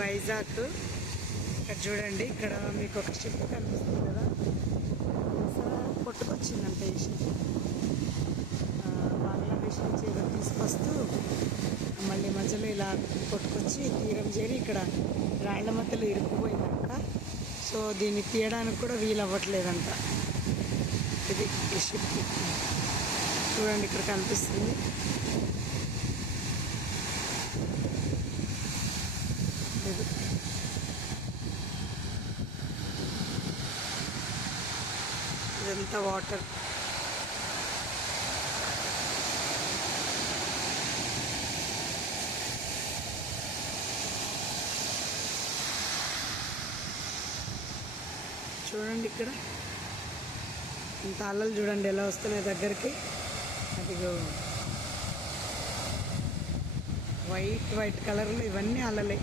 వైజాగ్. ఇక్కడ చూడండి ఇక్కడ మీకు ఒక షిప్ కనిపిస్తుంది కదా. సో కొట్టుకొచ్చిందంట ఈ షిప్. బంగ్లాదేశ్ నుంచి ఏదో తీసుకొస్తూ మళ్ళీ మధ్యలో ఇలా కొట్టుకొచ్చి తీరం చేరి ఇక్కడ రాళ్ళ మధ్యలో ఇరుక్కుపోయిందంట. సో దీన్ని తీయడానికి కూడా వీలు అవ్వట్లేదంట. ఇది ఈ షిప్. చూడండి ఇక్కడ కనిపిస్తుంది. ఇది ఇదంతా వాటర్. చూడండి ఇక్కడ. ఇంత అల్లలు చూడండి ఎలా వస్తున్నాయి దగ్గరికి. అదిగో. వైట్ వైట్ కలర్లు ఇవన్నీ అల్లలే